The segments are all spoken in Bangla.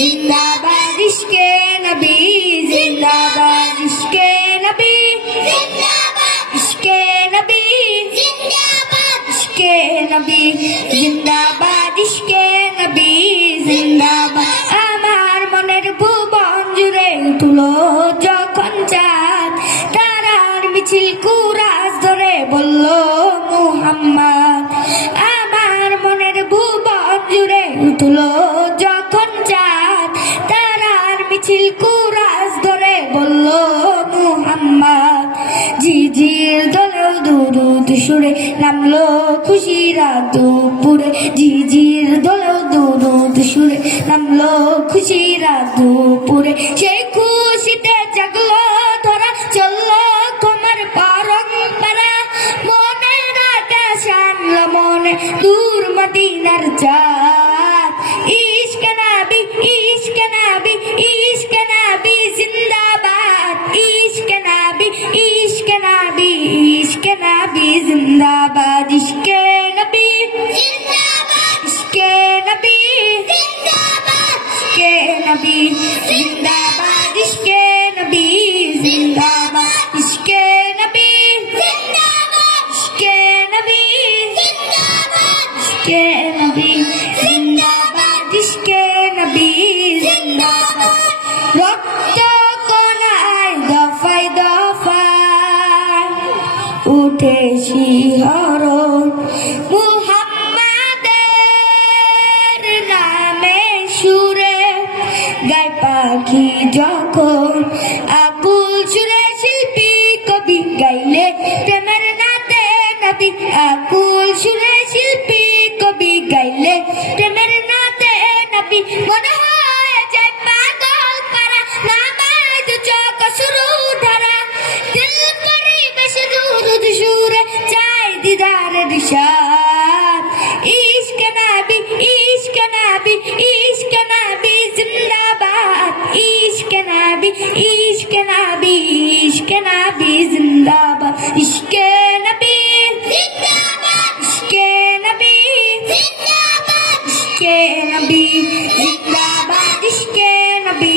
जिंदाबाद इश्के नबी जिंदाबाद इश्के नबी इश्के नबी इश्के नबी जिंदाबाद इश्के नबी जिंदाबाद আমার মনের ভুবন জুড়ে উঠলো যখন চাঁদ তারার মিছিল কুরাজ ধরে বলল মুহাম্মদ আমার মনের ভুবন জুড়ে উঠলো যখন চাঁদ তারার মিছিল কুরাজ ধরে বলল মুহাম্মদ ঝিঝির দলেও দুরুদ সুরে নামলো খুশির দুপুরে ঝিঝির দলেও দুরুদ সুরে নামলো খুশির দুপুরে সেই খুশিতে জাগলো ধরা চললো তোমার পরম্পরা মনের আকাশ আনলো মনে দূর মদিনার চাঁদ ইশকে নবী ইশকে নবী ইশকে নবী জিন্দাবাদ ইশকে নবী ইশকে নবী ইশকে নবী জিন্দাবাদ ইশকে নবী জিন্দাবাদ ইশকে নবী জিন্দাবাদ ইশকে নবী জিন্দাবাদ ইশকে নবী জিন্দাবাদ ইশকে নবী জিন্দাবাদ ইশকে নবী জিন্দাবাদ ইশকে নবী জিন্দাবাদ ইশকে নবী জিন্দাবাদ রক্ত কোনায় দফায় দফায় উঠে শিহরণ মুহাম্মাদের নামে সুরে গায় পাখি যখন আকুল সুরে শিল্পী কবি গাইলে প্রেমের নাতে নবী আকুল সুরে শিল্পী কবি গাইলে প্রেমের নাতে নবী মনে হয় যায় পাগল পারা নামাজ চোখ শুরু ধারা দিল করি বেশি দুরুদ সুরে চাই দিদারের সাথ ইশকে নবী ইশকে নবী ইশকে নবী জিন্দাবাদ ইশকে নবী ইশকে নবী ইশকে নবী জিন্দাবাদ ইশকে নবী জিন্দাবাদ ইশকে নবী জিন্দাবাদ ইশকে নবী জিন্দাবাদ ইশকে নবী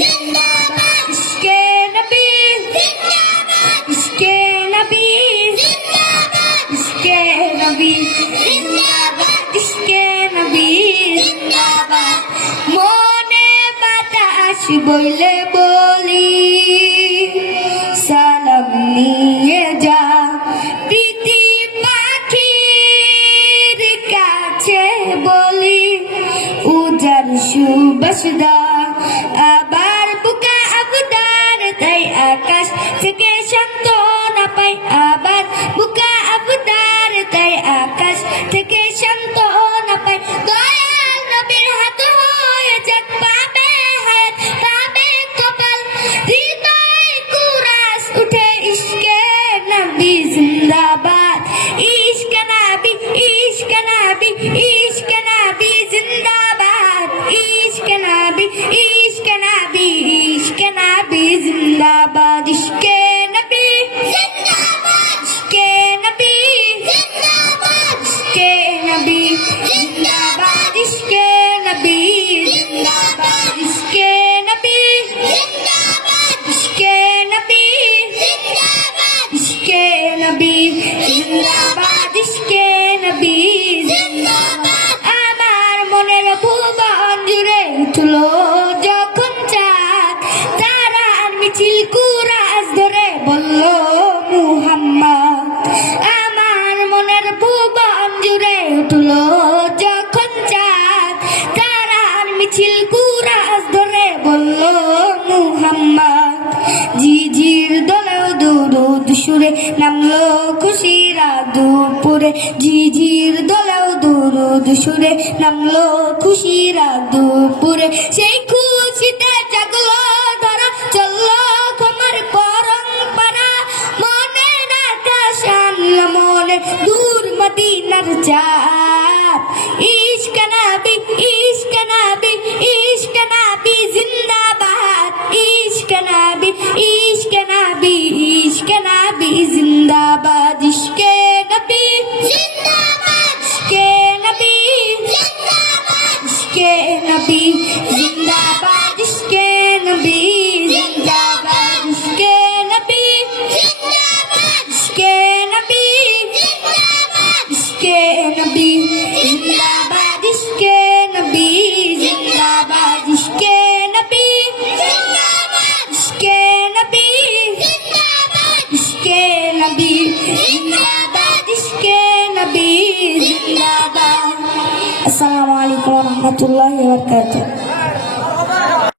জিন্দাবাদ ইশকে নবী জিন্দাবাদ ইশকে নবী জিন্দাবাদ ইশকে নবী জিন্দাবাদ ইশকে নবী জিন্দাবাদ মনে বাতাস বইলে বলি সালাম নিয়ে যা প্রীতি পাখির কাছে বলি উজার সুবাসদা আবার বুকা আবদার তাই আকাশ থেকে সান্ত্বনা পাই আবার বুকা আবদার তাই আকাশ থেকে সান্ত্বনা পাই দয়াল নবীর হাত হয়ে যাক পাবে হায়াত পাবে কপাল হৃদয় কুরাস উঠে ইশকে নবী জিন্দাবাদ ইশকে নবী ইশকে নবী ইশকে নবী জিন্দাবাদ ইশকে নবী ইশকে নবী ইশকে নবী জিন্দাবাদ ইশকে নবী জিন্দাবাদ ইশকে নবী জিন্দাবাদ ইশকে নবী জিন্দাবাদ ইশকে নবী জিন্দাবাদ ইশকে নবী জিন্দাবাদ ইশকে নবী জিন্দাবাদ ইশকে নবী জিন্দাবাদ ইশকে নবী জিন্দাবাদ আমার মনের ভুবন জুড়ে উঠলো যখন চাঁদ তারার মিছিল কুরাজ ধরে বলল মুহাম্মদ আমার মনের ভুবন জুড়ে উঠলো যখন চাঁদ তারার মিছিল কুরাজ ধরে বলল মুহাম্মদ ঝিঝির দলেও দুরুদ সুরে নামলো খুশির দুপুরে ঝিঝির দলেও দুরুদ সুরে নামলো খুশির দুপুরে সেই খুশিতে জাগলো ধরা চললো তোমার পরম্পরা মনের আকাশ আনলো মনে দূর মদিনার চাঁদ ইশকে নবী ইশকে নবী ইশকে নবী জিন্দাবাদ ইশকে নবী ইশকে নবী ইশকে নবী জিন্দাবাদ ইশকে নবী জিন্দাবাদ ইশকে নবী জিন্দাবাদ ইশকে নবী জিন্দাবাদ जिंदाबाद इश्के नबी जिंदाबाद इश्के नबी जिंदाबाद इश्के नबी जिंदाबाद इश्के नबी जिंदाबाद इश्के नबी जिंदाबाद। अस्सलामु अलैकुम व रहमतुल्लाहि व बरकातुहू।